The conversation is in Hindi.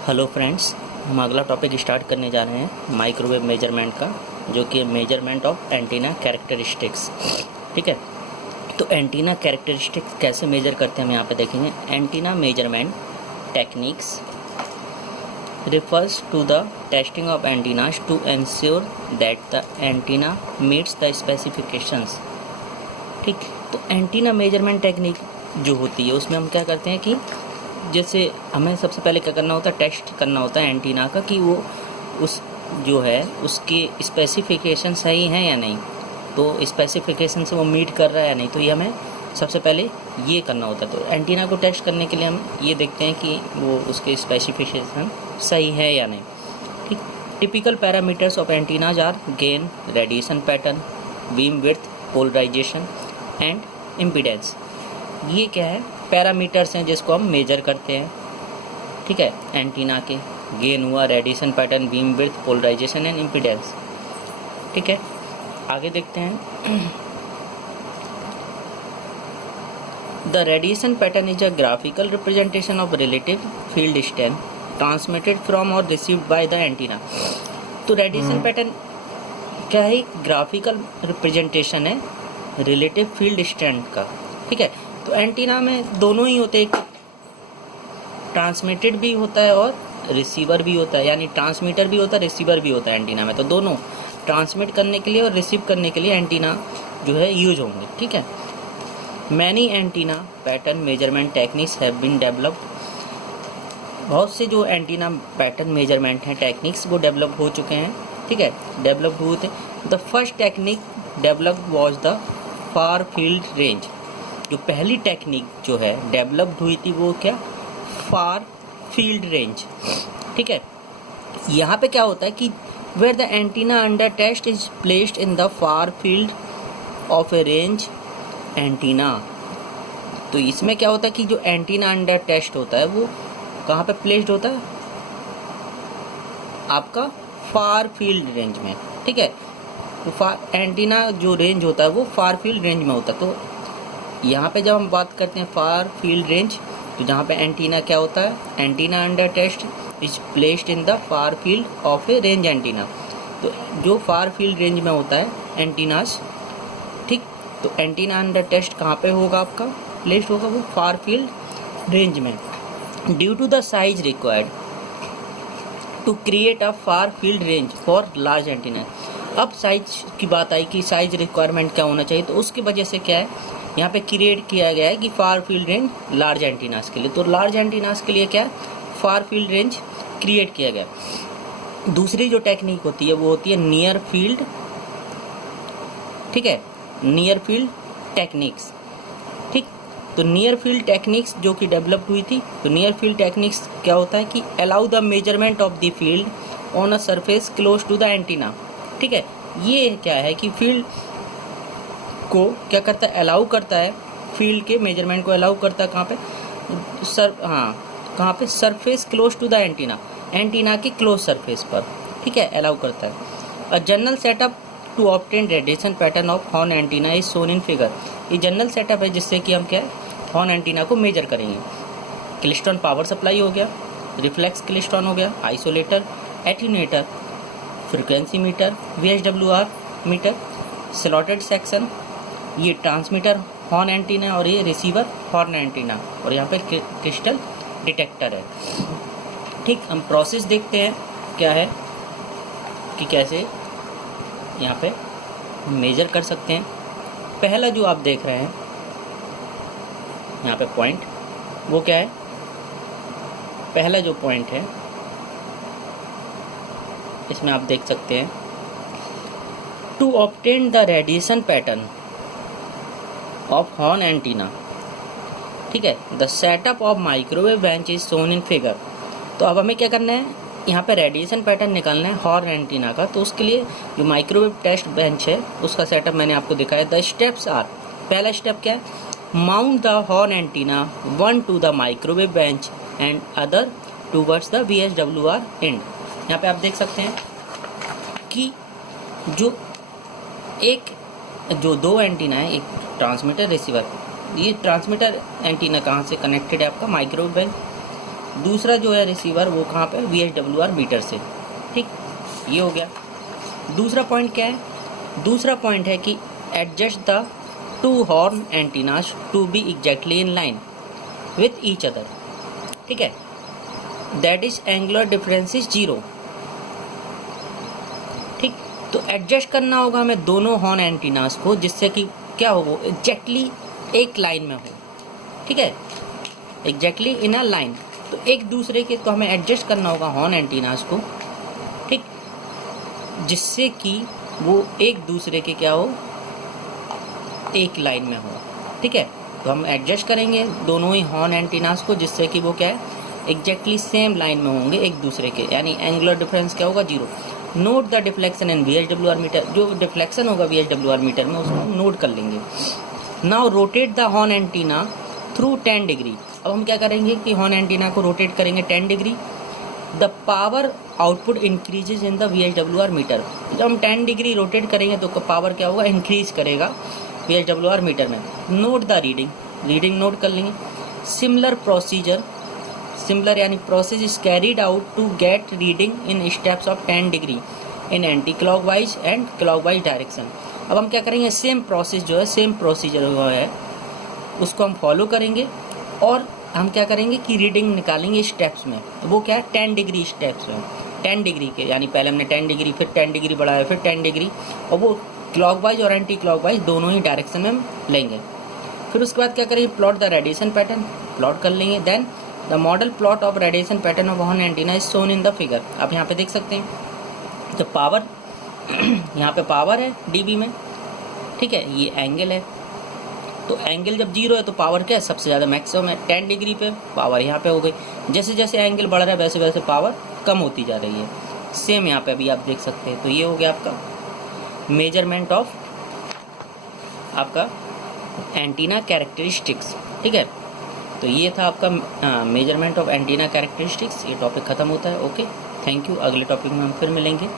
हेलो फ्रेंड्स, हम अगला टॉपिक स्टार्ट करने जा रहे हैं माइक्रोवेव मेजरमेंट का, जो कि मेजरमेंट ऑफ एंटीना कैरेक्टरिस्टिक्स। ठीक है, तो एंटीना कैरेक्टरिस्टिक्स कैसे मेजर करते हैं हम यहाँ पे देखेंगे। Antenna measurement techniques refers to the testing of antennas to ensure that the antenna meets the specifications। ठीक, तो एंटीना मेजरमेंट टेक्निक जो होती है उसमें हम क्या करते हैं कि जैसे हमें सबसे पहले क्या करना होता है, टेस्ट करना होता है एंटीना का कि वो उस जो है उसके स्पेसिफिकेशन सही हैं या नहीं, तो स्पेसिफिकेशन से वो मीट कर रहा है या नहीं, तो ये हमें सबसे पहले ये करना होता है। तो एंटीना को टेस्ट करने के लिए हम ये देखते हैं कि वो उसके स्पेसिफिकेशन सही है या नहीं। ठीक, typical parameters of antennas are gain, radiation pattern, beam width, polarisation and impedance. ये क्या है, पैरामीटर्स हैं जिसको हम मेजर करते हैं। ठीक है, एंटीना के गेन हुआ, radiation pattern, beam width, polarisation and impedance. ठीक है, आगे देखते हैं। The radiation pattern is a graphical representation of relative field strength transmitted from or received by the antenna. तो रेडिएशन पैटर्न क्या है, ग्राफिकल रिप्रेजेंटेशन है रिलेटिव फील्ड स्ट्रेंथ का। ठीक है, तो एंटीना में दोनों ही होते हैं, ट्रांसमिटेड भी होता है और रिसीवर भी होता है, यानी ट्रांसमीटर भी होता है, रिसीवर भी होता है एंटीना में। तो दोनों ट्रांसमिट करने के लिए और रिसीव करने के लिए एंटीना जो है यूज होंगे। ठीक है, many antenna pattern measurement techniques have been developed. बहुत से जो एंटीना पैटर्न मेजरमेंट हैं टेक्निक्स वो डेवलप हो चुके हैं। ठीक है, डेवलप हुए थे। The first technique developed was the far field range. जो पहली टेक्निक जो है डेवलप्ड हुई थी वो क्या, फार फील्ड रेंज। ठीक है, यहाँ पे क्या होता है कि where the antenna under test is placed in the far field of a range antenna. तो इसमें क्या होता है कि जो एंटीना अंडर टेस्ट होता है वो कहाँ पे प्लेस्ड होता है, आपका फार फील्ड रेंज में। ठीक है, तो एंटीना जो रेंज होता है वो फार फील्ड रेंज में होता है। तो यहाँ पे जब हम बात करते हैं फार फील्ड रेंज, तो जहाँ पे एंटीना क्या होता है, antenna under test is placed in the far field of a range antenna. तो जो फार फील्ड रेंज में होता है एंटीनास, ठीक, तो एंटीना अंडर टेस्ट कहाँ पे होगा, आपका प्लेस्ड होगा वो फार फील्ड रेंज में। Due to the size required to create a far field range for large antenna. अब साइज की बात आई कि साइज रिक्वायरमेंट क्या होना चाहिए, तो उसकी वजह से क्या है यहाँ पे क्रिएट किया गया है कि फार फील्ड रेंज लार्ज एंटीनास के लिए। तो लार्ज एंटीनास के लिए क्या है, फार फील्ड रेंज क्रिएट किया गया। दूसरी जो टेक्निक होती है वो होती है नियर फील्ड। ठीक है, नियर फील्ड टेक्निक्स। ठीक, तो नियर फील्ड टेक्निक्स जो कि डेवलप हुई थी, तो नियर फील्ड टेक्निक्स क्या होता है कि allow the measurement of the field on a surface close to the antenna. ठीक है, ये क्या है कि फील्ड को क्या करता है, अलाउ करता है, फील्ड के मेजरमेंट को अलाउ करता है। कहाँ पे, कहाँ पे, surface close to the antenna, antenna के क्लोज सरफेस पर। ठीक है, अलाउ करता है। A general setup to obtain radiation pattern of horn antenna is shown in figure. ये जनरल सेटअप है जिससे कि हम क्या है, हॉर्न एंटीना को मेजर करेंगे। क्लिस्ट्रॉन पावर सप्लाई हो गया, रिफ्लेक्स क्लिस्ट्रॉन हो गया, isolator, attenuator, frequency meter, VSWR meter, slotted section, ये ट्रांसमीटर हॉर्न एंटीना और ये रिसीवर हॉर्न एंटीना, और यहाँ पे क्रिस्टल डिटेक्टर है। ठीक, हम प्रोसेस देखते हैं क्या है कि कैसे यहाँ पे मेजर कर सकते हैं। पहला जो आप देख रहे हैं यहाँ पे पॉइंट, वो क्या है, पहला जो पॉइंट है इसमें आप देख सकते हैं, to obtain the radiation pattern of horn antenna. ठीक है, the setup of microwave bench is shown in figure. तो अब हमें क्या करना है, यहाँ पे रेडिएशन पैटर्न निकालना है हॉर्न एंटीना का। तो उसके लिए जो माइक्रोवेव टेस्ट बेंच है उसका सेटअप मैंने आपको दिखाया। द स्टेप्स आर, पहला स्टेप क्या है, mount the horn antenna one two the microwave bench and other towards the VSWR and. यहाँ पे आप देख सकते हैं कि जो दो एंटीना है, एक ट्रांसमीटर रिसीवर, ये ट्रांसमीटर एंटीना कहाँ से कनेक्टेड है, आपका माइक्रोवेव बेंच दूसरा जो है रिसीवर वो कहाँ पे, VSWR मीटर से। ठीक, ये हो गया। दूसरा पॉइंट क्या है, दूसरा पॉइंट है कि adjust the two horn antennas to be exactly in line with each other. ठीक है, that is angular difference is 0। ठीक, तो एडजस्ट करना होगा हमें दोनों हॉर्न एंटीनास को, जिससे कि क्या हो, वो एग्जैक्टली एक लाइन में हो। ठीक है, एग्जैक्टली इन अ लाइन, तो एक दूसरे के तो हमें एडजस्ट करना होगा हॉर्न एंटीनास को। ठीक, जिससे कि वो एक दूसरे के क्या हो, एक लाइन में हो। ठीक है, तो हम एडजस्ट करेंगे दोनों ही हॉर्न एंटीनास को, जिससे कि वो क्या है, एग्जैक्टली सेम लाइन में होंगे एक दूसरे के, यानी एंगुलर डिफरेंस क्या होगा, 0। Note the deflection in VSWR meter, जो डिफ्लेक्शन होगा VSWR मीटर में उसको हम नोट कर लेंगे। Now rotate the horn antenna through 10 degree. अब हम क्या करेंगे कि हॉर्न एंटीना को रोटेट करेंगे 10 degree. The power output increases in the VSWR meter. जब हम 10 डिग्री रोटेट करेंगे तो पावर क्या होगा, इंक्रीज करेगा VSWR मीटर में। Note the reading, reading note कर लेंगे। सिमिलर प्रोसीजर, सिमिलर यानी process is carried out to get reading in steps of 10 degree in anti clockwise and clockwise direction. अब हम क्या करेंगे, सेम प्रोसेस जो है, सेम प्रोसीजर जो है उसको हम फॉलो करेंगे, और हम क्या करेंगे कि रीडिंग निकालेंगे स्टेप्स में। वो क्या है, 10 डिग्री स्टेप्स में, 10 डिग्री के, यानी पहले हमने 10 डिग्री, फिर 10 डिग्री बढ़ाया, फिर 10 डिग्री, और वो क्लॉकवाइज और एंटी क्लॉकवाइज दोनों ही डायरेक्शन में लेंगे। फिर उसके बाद क्या करेंगे, plot the radiation pattern, plot कर लेंगे। Then the model plot of radiation pattern of horn antenna is shown in the figure. आप यहाँ पे देख सकते हैं, तो पावर यहाँ पे पावर है dB में। ठीक है, ये एंगल है, तो एंगल जब 0 है तो पावर क्या है, सबसे ज़्यादा मैक्सिमम है। 10 डिग्री पे पावर यहाँ पे हो गई, जैसे जैसे एंगल बढ़ रहा है वैसे वैसे पावर कम होती जा रही है। सेम यहाँ पे अभी आप देख सकते हैं। तो ये हो गया आपका मेजरमेंट ऑफ आपका एंटीना कैरेक्टरिस्टिक्स। ठीक है, तो ये था आपका मेजरमेंट ऑफ एंटीना कैरेक्टरिस्टिक्स। ये टॉपिक ख़त्म होता है। Okay, thank you. अगले टॉपिक में हम फिर मिलेंगे।